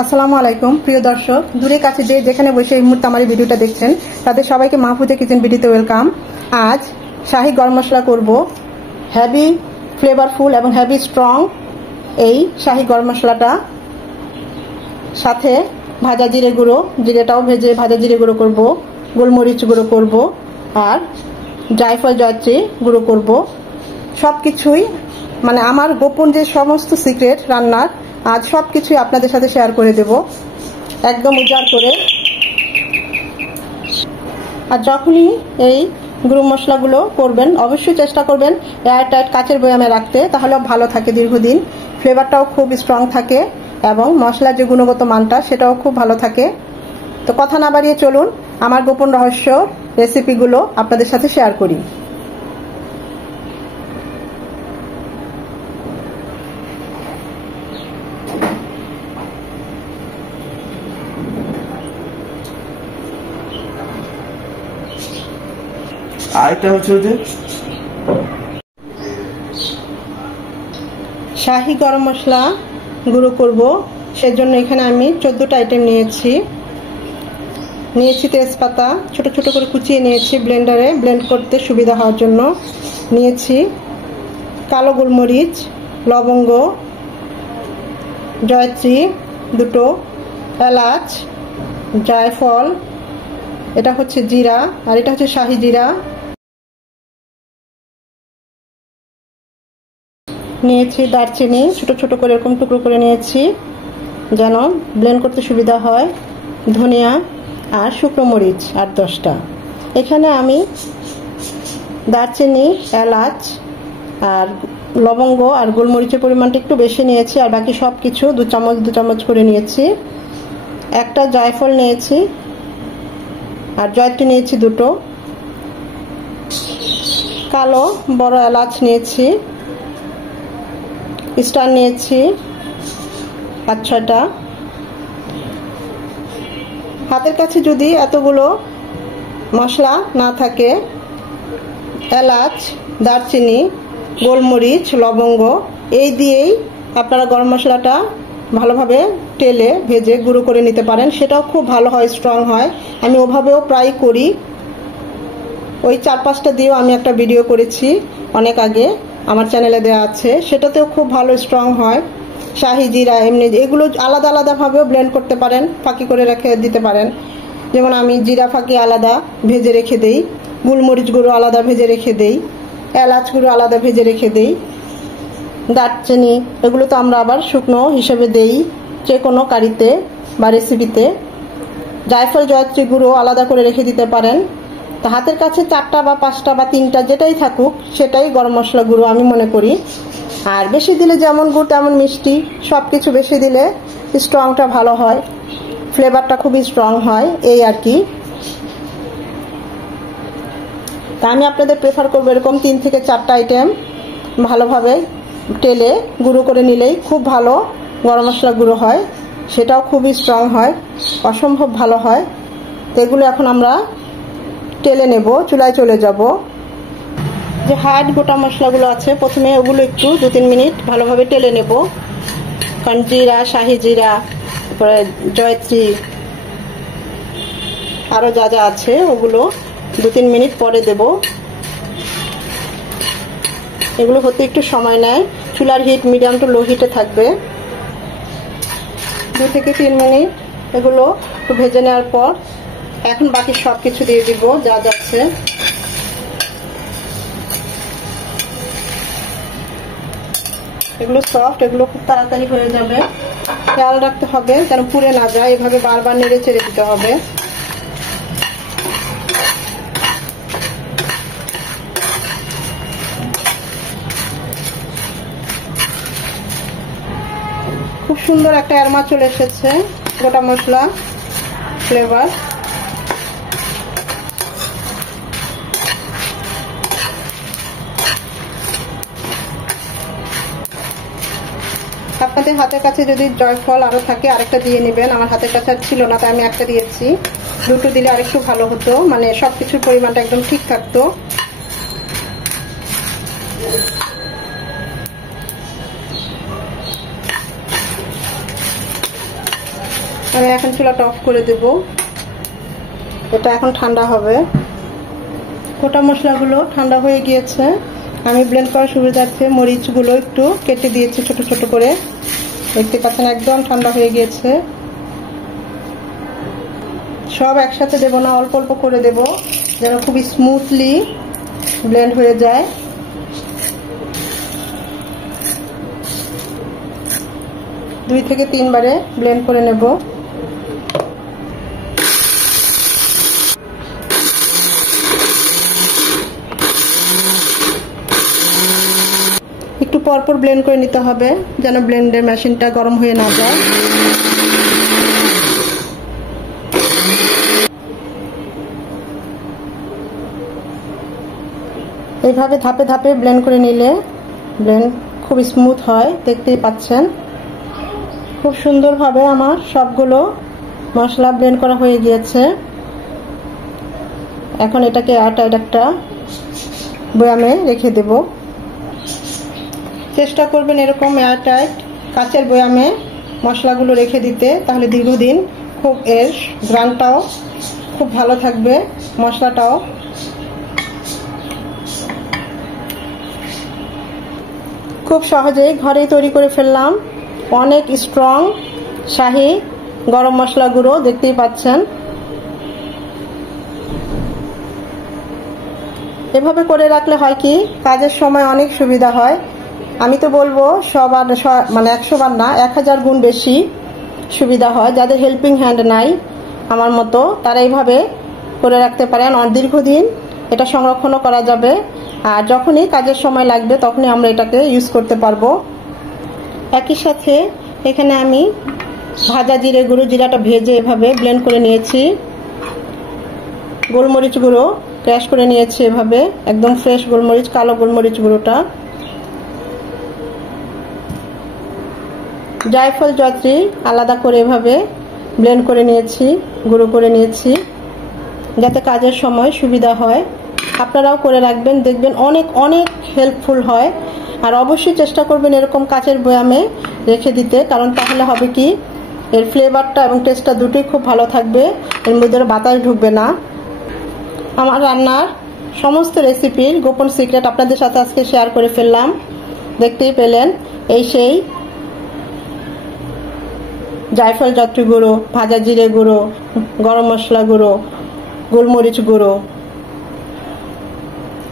আসসালামু আলাইকুম প্রিয় দর্শক, দূরে কাছে যে যেখানে বসে এই মুহূর্তে আমার ভিডিওটা দেখছেন তাদের সবাইকে মাহফুজা কিচেন ভিডিওতে ওয়েলকাম। আজ শাহী গরম মশলা করব, হেভি ফ্লেভারফুল এবং হেভি স্ট্রং এই শাহী গরম মশলাটা। সাথে ভাজা জিরে গুঁড়ো, জিরেটাও ভেজে ভাজা জিরে গুঁড়ো করব, গোলমরিচ গুঁড়ো করব আর জায়ফল জয়ত্রী গুঁড়ো করব। সব কিছুই মানে আমার গোপন যে সমস্ত সিক্রেট রান্নার আজ সব কিছুই আপনাদের সাথে শেয়ার করে দেব একদম উজাড় করে। আর যখনই এই গুঁড়ো মশলাগুলো করবেন অবশ্যই চেষ্টা করবেন এয়ারটাইট কাচের বয়ামে রাখতে, তাহলে ভালো থাকে দীর্ঘদিন, ফ্লেভারটাও খুব স্ট্রং থাকে এবং মশলার যে গুণগত মানটা সেটাও খুব ভালো থাকে। তো কথা না বাড়িয়ে চলুন আমার গোপন রহস্য রেসিপিগুলো আপনাদের সাথে শেয়ার করি। আরেকটা হচ্ছে যে শাহী গরম মশলা গুঁড়ো করব, সেজন্য এখানে আমি 14টা আইটেম নিয়েছি। তেজপাতা ছোট ছোট করে কুচিয়ে নিয়েছি, ব্লেন্ডারে ব্লেন্ড করতে সুবিধা হওয়ার জন্য। নিয়েছি কালো গোলমরিচ, লবঙ্গ, জয়ত্রী দুটো, এলাচ, জায়ফল, এটা হচ্ছে জিরা আর এটা হচ্ছে শাহী জিরা। নিয়েছি দারচিনি ছোট ছোট করে এরকম টুকরো করে নিয়েছি যেন ব্লেন্ড করতে সুবিধা হয়, ধনিয়া আর শুকনো মরিচ 8-10টা। এখানে আমি দারচিনি, এলাচ আর লবঙ্গ আর গোলমরিচের পরিমাণটা একটু বেশি নিয়েছি, আর বাকি সব কিছু 2 চামচ করে নিয়েছি। একটা জায়ফল নিয়েছি আর জয়ত্রী নিয়েছি 2টো, কালো বড় এলাচ নিয়েছি, স্টার নিয়েছি 5-6টা। হাতের কাছে যদি এতগুলো মশলা না থাকে, এলাচ, দারচিনি, গোলমরিচ, লবঙ্গ এই দিয়েই আপনারা গরম মশলাটা ভালোভাবে তেলে ভেজে গুঁড়ো করে নিতে পারেন, সেটাও খুব ভালো হয়, স্ট্রং হয়। আমি ওভাবেও প্রায় করি। ওই 4-5টা দিয়েও আমি একটা ভিডিও করেছি অনেক আগে, আমার চ্যানেলে দেওয়া আছে, সেটাতেও খুব ভালো স্ট্রং হয়। শাহী জিরা এমনি এগুলো আলাদা আলাদা ভাবেও ব্লেন্ড করতে পারেন, ফাঁকি করে রেখে দিতে পারেন। যেমন আমি জিরা ফাঁকি আলাদা ভেজে রেখে দেই, গোলমরিচ গুঁড়ো আলাদা ভেজে রেখে দেই, এলাচ গুঁড়ো আলাদা ভেজে রেখে দেই, দারচিনি এগুলো তো আমরা আবার শুকনো হিসেবে দেই যে কোনো কারিতে বা রেসিপিতে। জায়ফল জয়ত্রী গুঁড়ো আলাদা করে রেখে দিতে পারেন। তা হাতের কাছে 4টা বা 5টা বা 3টা যেটাই থাকুক সেটাই গরম মশলা গুঁড়ো আমি মনে করি। আর বেশি দিলে যেমন গুড় তেমন মিষ্টি, সব কিছু বেশি দিলে স্ট্রংটা ভালো হয়, ফ্লেভারটা খুবই স্ট্রং হয়, এই আর কি। তা আমি আপনাদের প্রেফার করবো এরকম 3 থেকে 4টা আইটেম ভালোভাবে তেলে গুঁড়ো করে নিলেই খুব ভালো গরম মশলা গুঁড়ো হয়, সেটাও খুবই স্ট্রং হয়, অসম্ভব ভালো হয়। তো এগুলো এখন আমরা তেলে নেব, চুলায় চলে যাব। যে হার্ড গোটা মশলাগুলো আছে প্রথমে ওগুলো একটু 2-3 মিনিট ভালোভাবে তেলে নেব, কারণ জিরা, শাহী জিরা, তারপরে জয়ত্রী আরো যা যা আছে ওগুলো 2-3 মিনিট পরে দেব। এগুলো হতে একটু সময় নেয়, চুলার হিট মিডিয়াম টু লো হিটে থাকবে। 2 থেকে 3 মিনিট এগুলো একটু ভেজে নেওয়ার পর এখন বাকি সব কিছু দিয়ে দিব যা যাচ্ছে। এগুলো সফট, এগুলো খুব তাড়াতাড়ি হয়ে যাবে, খেয়াল রাখতে হবে যেন পুড়ে না যায়, এভাবে বারবার নেড়ে চেড়ে দিতে হবে। খুব সুন্দর একটা অ্যারোমা চলে এসেছে, গোটা মশলা ফ্লেভার। আপনাদের হাতের কাছে যদি জয়ফল আরো থাকে আরেকটা দিয়ে নেবেন, আমার হাতের কাছে ছিল না তাই আমি একটা দিয়েছি, 2টো দিলে আরেকটু ভালো হতো, মানে সবকিছুর পরিমাণটা একদম ঠিক থাকতো। আমি এখন চুলাটা অফ করে দেব। এটা এখন ঠান্ডা হবে। গোটা মশলাগুলো ঠান্ডা হয়ে গিয়েছে। আমি ব্লেন্ড করার সুবিধার্থে মরিচগুলো একটু কেটে দিয়েছি ছোট ছোট করে। দেখতে পাচ্ছেন একদম ঠান্ডা হয়ে গিয়েছে। সব একসাথে দেব না, অল্প অল্প করে দেব যেন খুব স্মুথলি ব্লেন্ড হয়ে যায়। দুই থেকে তিনবারে ব্লেন্ড করে নেব। একটু পরপর ব্লেন্ড করে নিতে হবে যেন ব্লেন্ডের মেশিনটা গরম হয়ে না যায়। এইভাবে ধাপে ধাপে ব্লেন্ড করে নিলে ব্লেন্ড খুব স্মুথ হয়। দেখতেই পাচ্ছেন খুব সুন্দরভাবে আমার সবগুলো মশলা ব্লেন্ড করা হয়ে গিয়েছে। এখন এটাকে এয়ারটাইট একটা বয়ামে রেখে দেব। চেষ্টা করবেন এরকম এয়ারটাইট কাচের বয়ামে মশলাগুলো রেখে দিতে, তাহলে দীর্ঘদিন খুব এর ঘ্রাণটাও খুব ভালো থাকবে, মশলাটাও। খুব সহজেই ঘরেই তৈরি করে ফেললাম অনেক স্ট্রং শাহি গরম মশলা গুঁড়ো। দেখতেই পাচ্ছেন এভাবে করে রাখলে হয় কি কাজের সময় অনেক সুবিধা হয়। আমি তো বলবো সবার মানে 100 বার না 1000 গুণ বেশি সুবিধা হয়। যাদের হেল্পিং হ্যান্ড নাই আমার মতো তারা এইভাবে করে রাখতে পারেন। দীর্ঘদিন এটা সংরক্ষণও করা যাবে, আর যখনই কাজের সময় লাগবে তখনই আমরা এটাকে ইউজ করতে পারবো। একই সাথে এখানে আমি ভাজা জিরে গুঁড়ো, জিরাটা ভেজে এভাবে ব্লেন্ড করে নিয়েছি। গোলমরিচ গুঁড়ো ক্র্যাশ করে নিয়েছি এভাবে, একদম ফ্রেশ গোলমরিচ, কালো গোলমরিচ গুঁড়োটা। জায়ফল জয়ত্রী আলাদা করে এভাবে ব্লেন্ড করে নিয়েছি, গুঁড়ো করে নিয়েছি যাতে কাজের সময় সুবিধা হয়। আপনারাও করে রাখবেন, দেখবেন অনেক অনেক হেল্পফুল হয়। আর অবশ্যই চেষ্টা করবেন এরকম কাচের বয়ামে রেখে দিতে, কারণ তাহলে হবে কি এর ফ্লেভারটা এবং টেস্টটা দুটোই খুব ভালো থাকবে, এর মধ্যে বাতাস ঢুকবে না। আমার রান্নার সমস্ত রেসিপির গোপন সিক্রেট আপনাদের সাথে আজকে শেয়ার করে ফেললাম। দেখতেই পেলেন এই সেই জায়ফল জয়ত্রী গুঁড়ো, ভাজা জিরে গুঁড়ো, গরম মশলা গুঁড়ো, গোলমরিচ গুঁড়ো।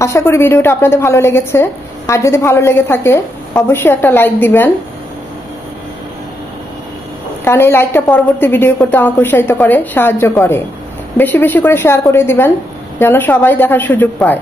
আশা করি ভিডিওটা আপনাদের ভালো লেগেছে। আর যদি ভালো লেগে থাকে অবশ্যই একটা লাইক দিবেন, কারণ এই লাইকটা পরবর্তী ভিডিও করতে আমাকে উৎসাহিত করে, সাহায্য করে। বেশি বেশি করে শেয়ার করে দিবেন যেন সবাই দেখার সুযোগ পায়।